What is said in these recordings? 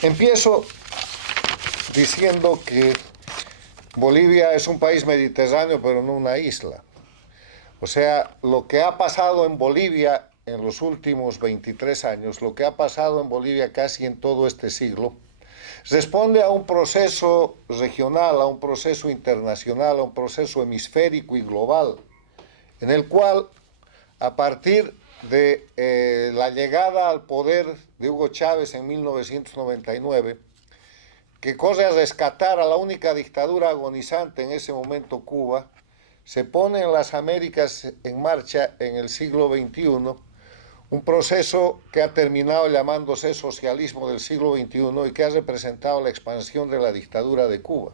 Empiezo diciendo que Bolivia es un país mediterráneo, pero no una isla. O sea, lo que ha pasado en Bolivia en los últimos 23 años, lo que ha pasado en Bolivia casi en todo este siglo, responde a un proceso regional, a un proceso internacional, a un proceso hemisférico y global, en el cual, a partir de la llegada al poder de Hugo Chávez en 1999, que corre a rescatar a la única dictadura agonizante en ese momento, Cuba, se pone en las Américas en marcha en el siglo XXI un proceso que ha terminado llamándose socialismo del siglo XXI y que ha representado la expansión de la dictadura de Cuba.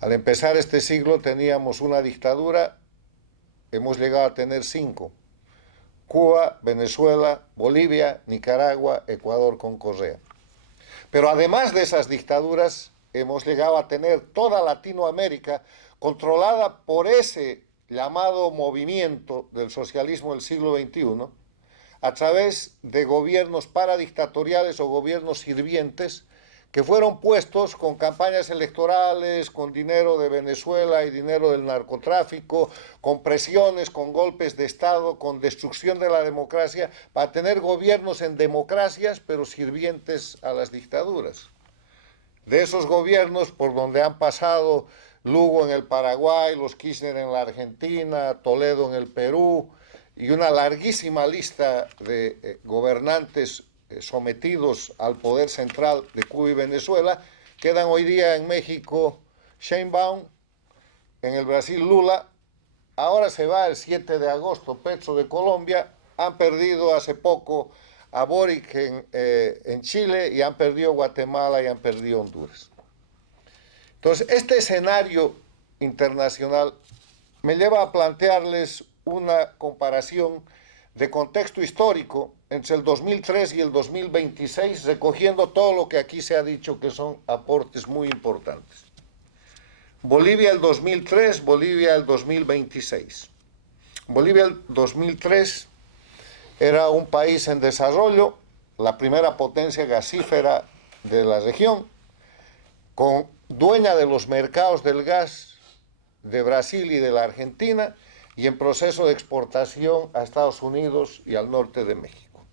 Al empezar este siglo teníamos una dictadura, hemos llegado a tener 5: Cuba, Venezuela, Bolivia, Nicaragua, Ecuador con Correa. Pero además de esas dictaduras, hemos llegado a tener toda Latinoamérica controlada por ese llamado movimiento del socialismo del siglo XXI, a través de gobiernos paradictatoriales o gobiernos sirvientes que fueron puestos con campañas electorales, con dinero de Venezuela y dinero del narcotráfico, con presiones, con golpes de Estado, con destrucción de la democracia, para tener gobiernos en democracias, pero sirvientes a las dictaduras. De esos gobiernos por donde han pasado Lugo en el Paraguay, los Kirchner en la Argentina, Toledo en el Perú, y una larguísima lista de gobernantes sometidos al poder central de Cuba y Venezuela, quedan hoy día en México Sheinbaum, en el Brasil Lula, ahora se va el 7 de agosto Petro de Colombia, han perdido hace poco a Boric en Chile, y han perdido Guatemala y han perdido Honduras. Entonces, este escenario internacional me lleva a plantearles una comparación de contexto histórico entre el 2003 y el 2026, recogiendo todo lo que aquí se ha dicho que son aportes muy importantes. Bolivia el 2003, Bolivia el 2026. Bolivia el 2003 era un país en desarrollo, la primera potencia gasífera de la región, dueña de los mercados del gas de Brasil y de la Argentina, y en proceso de exportación a Estados Unidos y al norte de México.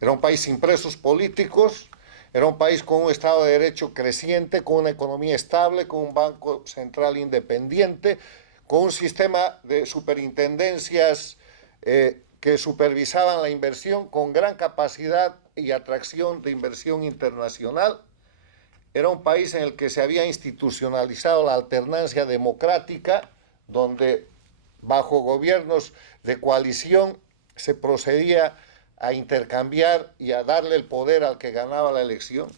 Era un país sin presos políticos, era un país con un Estado de Derecho creciente, con una economía estable, con un banco central independiente, con un sistema de superintendencias que supervisaban la inversión, con gran capacidad y atracción de inversión internacional. Era un país en el que se había institucionalizado la alternancia democrática, donde bajo gobiernos de coalición se procedía a intercambiar y a darle el poder al que ganaba la elección.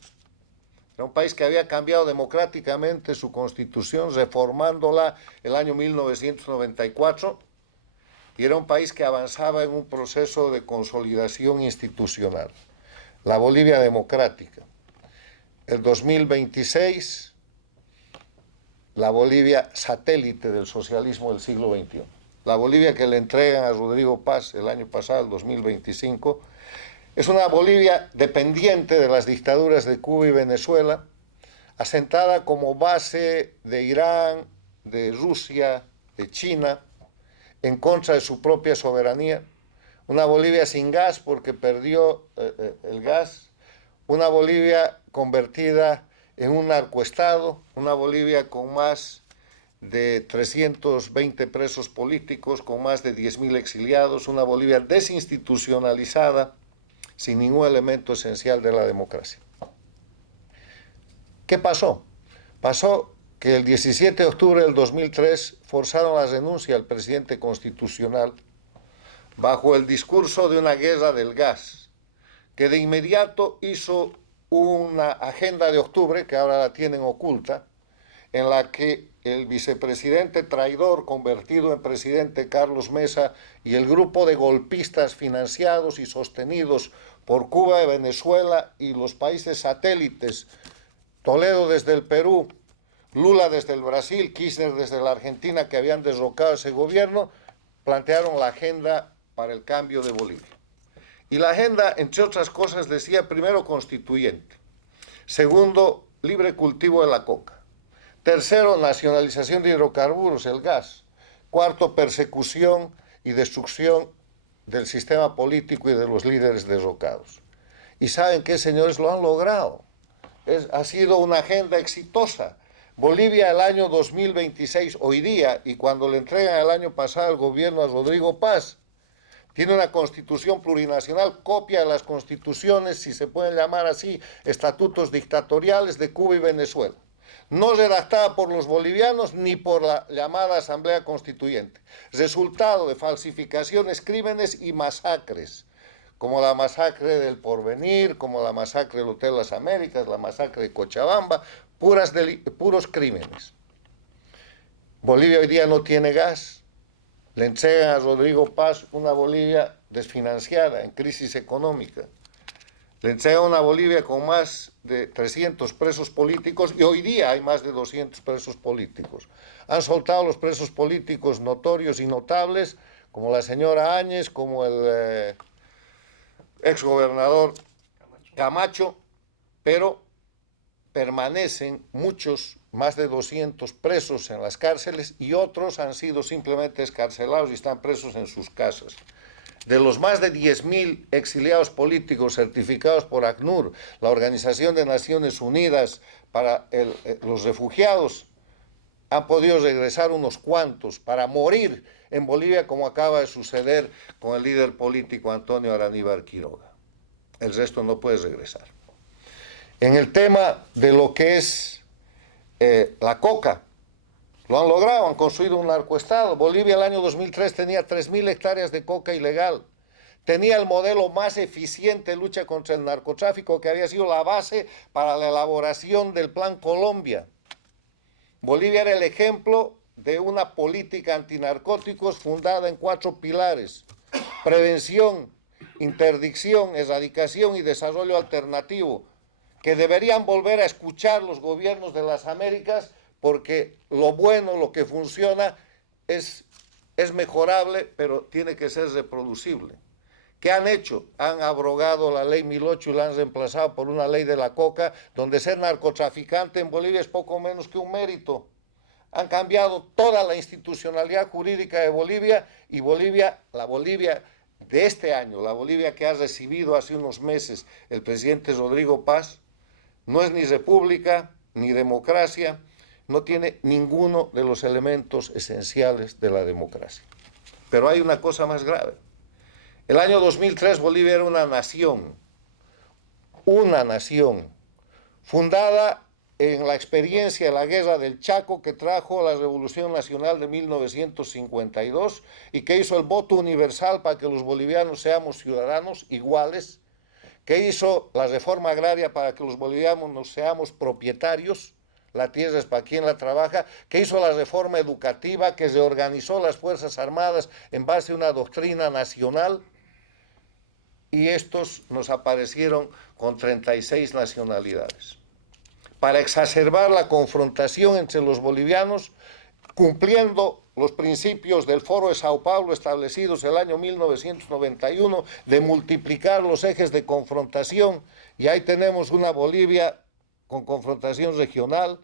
Era un país que había cambiado democráticamente su constitución, reformándola el año 1994, y era un país que avanzaba en un proceso de consolidación institucional. La Bolivia democrática. El 2026, la Bolivia satélite del socialismo del siglo XXI. La Bolivia que le entregan a Rodrigo Paz el año pasado, el 2025, es una Bolivia dependiente de las dictaduras de Cuba y Venezuela, asentada como base de Irán, de Rusia, de China, en contra de su propia soberanía. Una Bolivia sin gas porque perdió el gas. Una Bolivia convertida en un narcoestado, una Bolivia con más de 320 presos políticos, con más de 10.000 exiliados, una Bolivia desinstitucionalizada, sin ningún elemento esencial de la democracia. ¿Qué pasó? Pasó que el 17 de octubre del 2003 forzaron la renuncia al presidente constitucional bajo el discurso de una guerra del gas, que de inmediato hizo una agenda de octubre, que ahora la tienen oculta, en la que el vicepresidente traidor convertido en presidente Carlos Mesa y el grupo de golpistas financiados y sostenidos por Cuba y Venezuela y los países satélites, Toledo desde el Perú, Lula desde el Brasil, Kirchner desde la Argentina, que habían derrocado ese gobierno, plantearon la agenda para el cambio de Bolivia. Y la agenda, entre otras cosas, decía primero constituyente. Segundo, libre cultivo de la coca. Tercero, nacionalización de hidrocarburos, el gas. Cuarto, persecución y destrucción del sistema político y de los líderes derrocados. ¿Y saben qué, señores? Lo han logrado. Ha sido una agenda exitosa. Bolivia el año 2026, hoy día, y cuando le entregan el año pasado el gobierno a Rodrigo Paz, tiene una constitución plurinacional, copia de las constituciones, si se pueden llamar así, estatutos dictatoriales de Cuba y Venezuela. No redactada por los bolivianos ni por la llamada Asamblea Constituyente. Resultado de falsificaciones, crímenes y masacres, como la masacre del Porvenir, como la masacre del Hotel Las Américas, la masacre de Cochabamba, puros crímenes. Bolivia hoy día no tiene gas. Le entregan a Rodrigo Paz una Bolivia desfinanciada, en crisis económica. Le entregan una Bolivia con más de 300 presos políticos y hoy día hay más de 200 presos políticos. Han soltado los presos políticos notorios y notables, como la señora Áñez, como el exgobernador Camacho, pero permanecen muchos, más de 200 presos en las cárceles y otros han sido simplemente excarcelados y están presos en sus casas. De los más de 10.000 exiliados políticos certificados por ACNUR, la Organización de Naciones Unidas para los Refugiados, han podido regresar unos cuantos para morir en Bolivia, como acaba de suceder con el líder político Antonio Araníbar Quiroga. El resto no puede regresar. En el tema de lo que es la coca, lo han logrado, han construido un narcoestado. Bolivia el año 2003 tenía 3.000 hectáreas de coca ilegal. Tenía el modelo más eficiente de lucha contra el narcotráfico, que había sido la base para la elaboración del Plan Colombia. Bolivia era el ejemplo de una política antinarcóticos fundada en 4 pilares: prevención, interdicción, erradicación y desarrollo alternativo, que deberían volver a escuchar los gobiernos de las Américas, porque lo bueno, lo que funciona es mejorable, pero tiene que ser reproducible. ¿Qué han hecho? Han abrogado la ley 1008 y la han reemplazado por una ley de la coca, donde ser narcotraficante en Bolivia es poco menos que un mérito. Han cambiado toda la institucionalidad jurídica de Bolivia, y Bolivia, la Bolivia de este año, la Bolivia que ha recibido hace unos meses el presidente Rodrigo Paz, no es ni república ni democracia, no tiene ninguno de los elementos esenciales de la democracia. Pero hay una cosa más grave. El año 2003 Bolivia era una nación fundada en la experiencia de la guerra del Chaco, que trajo la Revolución Nacional de 1952 y que hizo el voto universal para que los bolivianos seamos ciudadanos iguales, que hizo la reforma agraria para que los bolivianos seamos propietarios, la tierra es para quien la trabaja, que hizo la reforma educativa, que reorganizó las Fuerzas Armadas en base a una doctrina nacional, y estos nos aparecieron con 36 nacionalidades. Para exacerbar la confrontación entre los bolivianos, cumpliendo los principios del Foro de Sao Paulo establecidos el año 1991 de multiplicar los ejes de confrontación, y ahí tenemos una Bolivia con confrontación regional,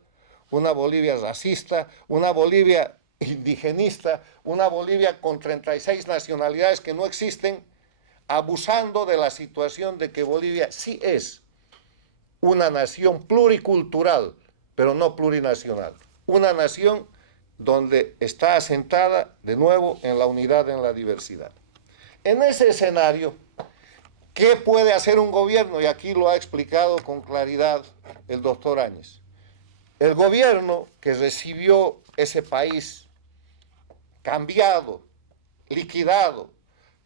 una Bolivia racista, una Bolivia indigenista, una Bolivia con 36 nacionalidades que no existen, abusando de la situación de que Bolivia sí es una nación pluricultural, pero no plurinacional, una nación donde está asentada de nuevo en la unidad, en la diversidad. En ese escenario, ¿qué puede hacer un gobierno? Y aquí lo ha explicado con claridad el doctor Áñez. El gobierno que recibió ese país cambiado, liquidado,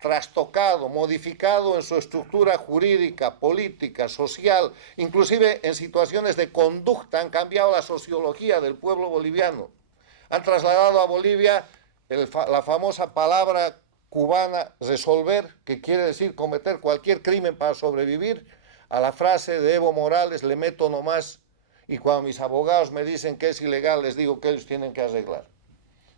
trastocado, modificado en su estructura jurídica, política, social, inclusive en situaciones de conducta, han cambiado la sociología del pueblo boliviano. Han trasladado a Bolivia la famosa palabra cubana resolver, que quiere decir cometer cualquier crimen para sobrevivir, a la frase de Evo Morales, le meto nomás, y cuando mis abogados me dicen que es ilegal, les digo que ellos tienen que arreglar.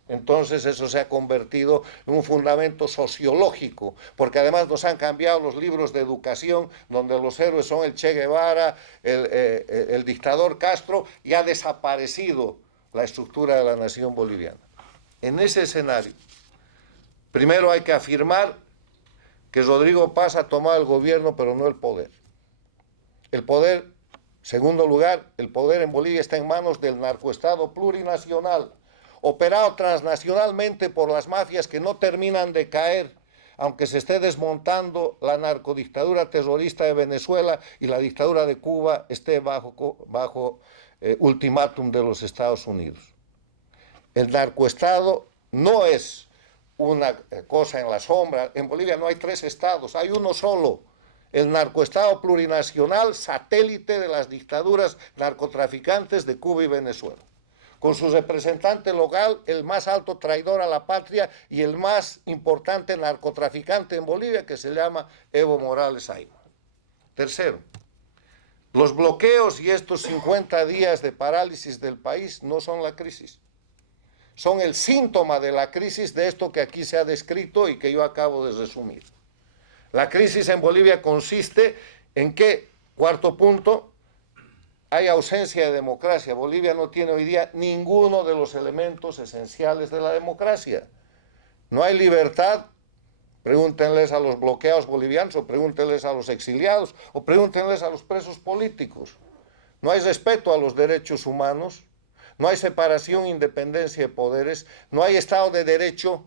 Entonces eso se ha convertido en un fundamento sociológico, porque además nos han cambiado los libros de educación, donde los héroes son el Che Guevara, el dictador Castro, y ha desaparecido la estructura de la nación boliviana. En ese escenario, primero hay que afirmar que Rodrigo Paz ha tomado el gobierno, pero no el poder. El poder, segundo lugar, el poder en Bolivia está en manos del narcoestado plurinacional, operado transnacionalmente por las mafias que no terminan de caer, aunque se esté desmontando la narcodictadura terrorista de Venezuela y la dictadura de Cuba esté bajo ultimátum de los Estados Unidos. El narcoestado no es una cosa en la sombra. En Bolivia no hay 3 estados, hay uno solo. El narcoestado plurinacional, satélite de las dictaduras narcotraficantes de Cuba y Venezuela, con su representante local, el más alto traidor a la patria y el más importante narcotraficante en Bolivia, que se llama Evo Morales Ayma. Tercero, los bloqueos y estos 50 días de parálisis del país no son la crisis. Son el síntoma de la crisis de esto que aquí se ha descrito y que yo acabo de resumir. La crisis en Bolivia consiste en que, cuarto punto, hay ausencia de democracia. Bolivia no tiene hoy día ninguno de los elementos esenciales de la democracia. No hay libertad. Pregúntenles a los bloqueados bolivianos, o pregúntenles a los exiliados, o pregúntenles a los presos políticos. No hay respeto a los derechos humanos, no hay separación e independencia de poderes, no hay Estado de Derecho,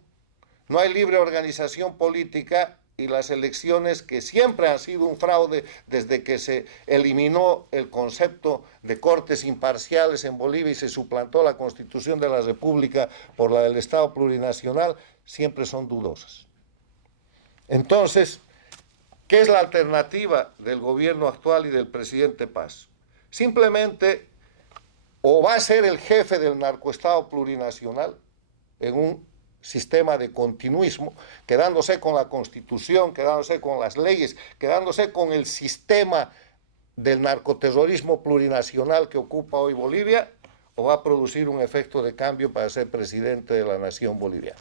no hay libre organización política, y las elecciones, que siempre han sido un fraude desde que se eliminó el concepto de cortes imparciales en Bolivia y se suplantó la Constitución de la República por la del Estado plurinacional, siempre son dudosas. Entonces, ¿qué es la alternativa del gobierno actual y del presidente Paz? Simplemente, o va a ser el jefe del narcoestado plurinacional en un sistema de continuismo, quedándose con la Constitución, quedándose con las leyes, quedándose con el sistema del narcoterrorismo plurinacional que ocupa hoy Bolivia, o va a producir un efecto de cambio para ser presidente de la nación boliviana.